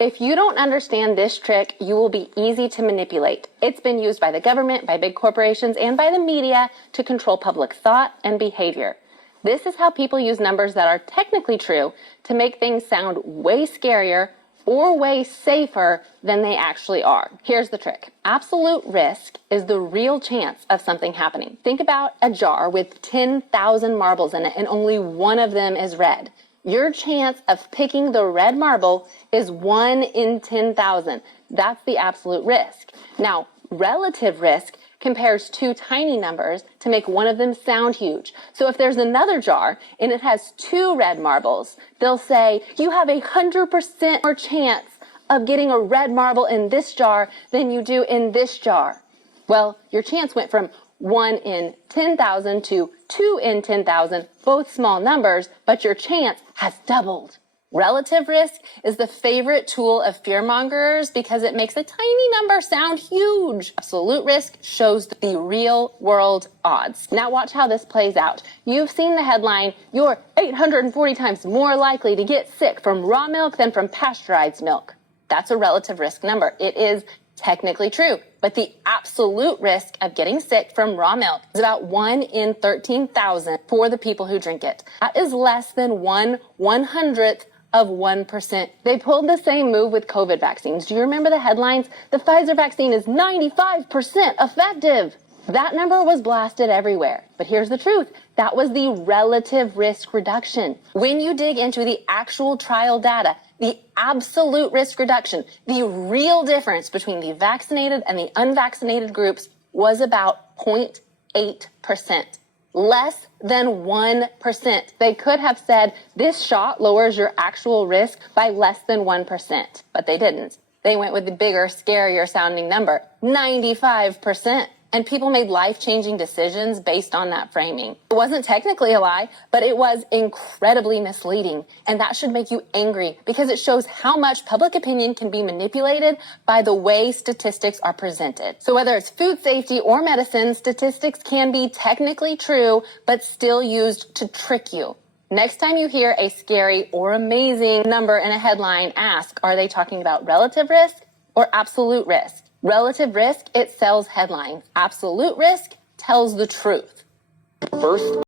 If you don't understand this trick, you will be easy to manipulate. It's been used by the government, by big corporations, and by the media to control public thought and behavior. This is how people use numbers that are technically true to make things sound way scarier or way safer than they actually are. Here's the trick. Absolute risk is the real chance of something happening. Think about a jar with 10,000 marbles in it and only one of them is red. Your chance of picking the red marble is 1 in 10,000. That's the absolute risk. Now, relative risk compares two tiny numbers to make one of them sound huge. So if there's another jar and it has 2 red marbles, they'll say, you have 100% more chance of getting a red marble in this jar than you do in this jar. Well, your chance went from 1 in 10,000 to 2 in 10,000, both small numbers, but your chance has doubled. Relative risk is the favorite tool of fearmongers because it makes a tiny number sound huge. Absolute risk shows the real world odds. Now watch how this plays out. You've seen the headline, you're 840 times more likely to get sick from raw milk than from pasteurized milk. That's a relative risk number. It is technically true, but the absolute risk of getting sick from raw milk is about 1 in 13,000 for the people who drink it. That is less than 1/100th of 1%. They pulled the same move with COVID vaccines. Do you remember the headlines? The Pfizer vaccine is 95% effective. That number was blasted everywhere. But here's the truth. That was the relative risk reduction. When you dig into the actual trial data, the absolute risk reduction, the real difference between the vaccinated and the unvaccinated groups was about 0.8%. Less than 1%. They could have said this shot lowers your actual risk by less than 1%, but they didn't. They went with the bigger, scarier sounding number, 95%. And people made life-changing decisions based on that framing. It wasn't technically a lie, but it was incredibly misleading. And that should make you angry because it shows how much public opinion can be manipulated by the way statistics are presented. So whether it's food safety or medicine, statistics can be technically true, but still used to trick you. Next time you hear a scary or amazing number in a headline, ask, are they talking about relative risk or absolute risk? Relative risk, it sells headlines. Absolute risk tells the truth. First.